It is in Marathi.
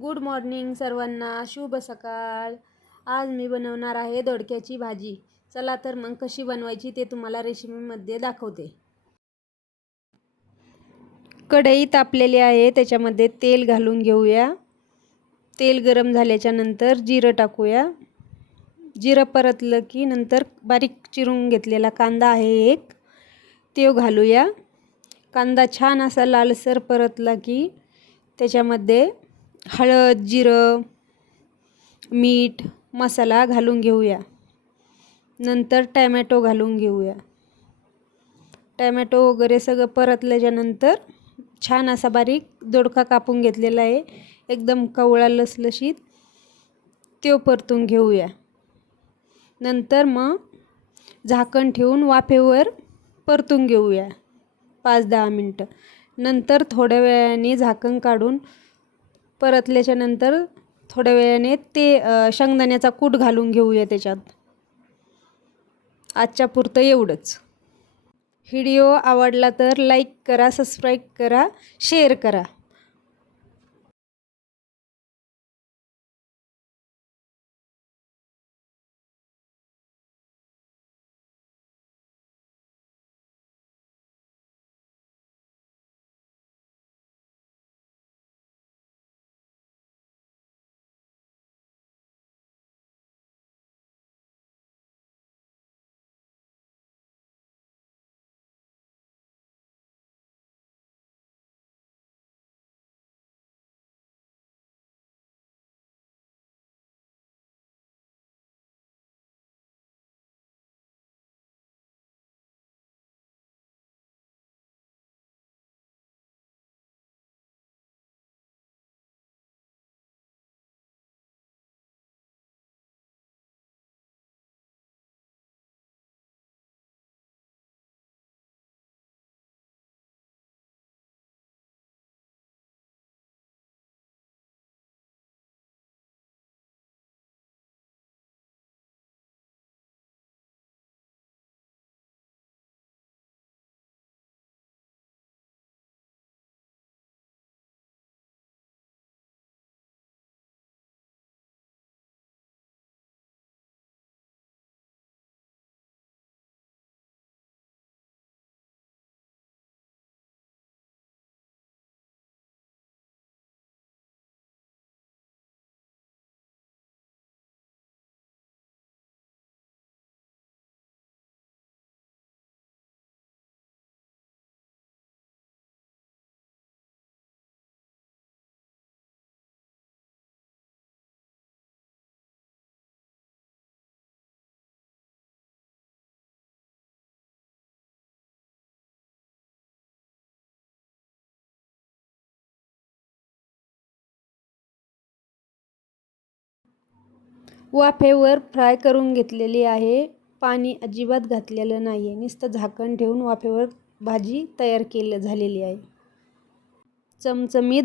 गुड मॉर्निंग सर्वांना शुभ सकाळ. आज मी बनवणार आहे दोडक्याची भाजी. चला तर मग कशी बनवायची ते तुम्हाला रेसिपीमध्ये दाखवते. कढई तापलेली आहे त्याच्यामध्ये तेल घालून घेऊया. तेल गरम झाल्याच्यानंतर जिरं टाकूया. जिरं परतलं की नंतर बारीक चिरून घेतलेला कांदा आहे एक तो घालूया. कांदा छान असा लालसर परतला की त्याच्यामध्ये हळद जिरं मीठ मसाला घालून घेऊया. नंतर टॅमॅटो घालून घेऊया. टॅमॅटो वगैरे सगळं परतल्याच्यानंतर छान असा बारीक दोडका कापून घेतलेला आहे. एकदम कवळा लसलशीत तो परतून घेऊया. नंतर मग झाकण ठेवून वाफेवर परतून घेऊया. पाच दहा मिनटं. नंतर थोड्या वेळाने झाकण काढून परतल्याच्या नंतर थोड्या वेळाने ते शेंगदाण्याचा कूट घालून घेऊया त्याच्यात. आजच्या पुरतं एवढंच. व्हिडिओ आवडला तर लाईक करा सबस्क्राईब करा शेअर करा. वाफेवर फ्राय करून घेतलेली आहे. पाणी अजिबात घातलेलं नाही आहे नुसतं झाकण ठेवून वाफेवर भाजी तयार केलं झालेली आहे. चमचमीत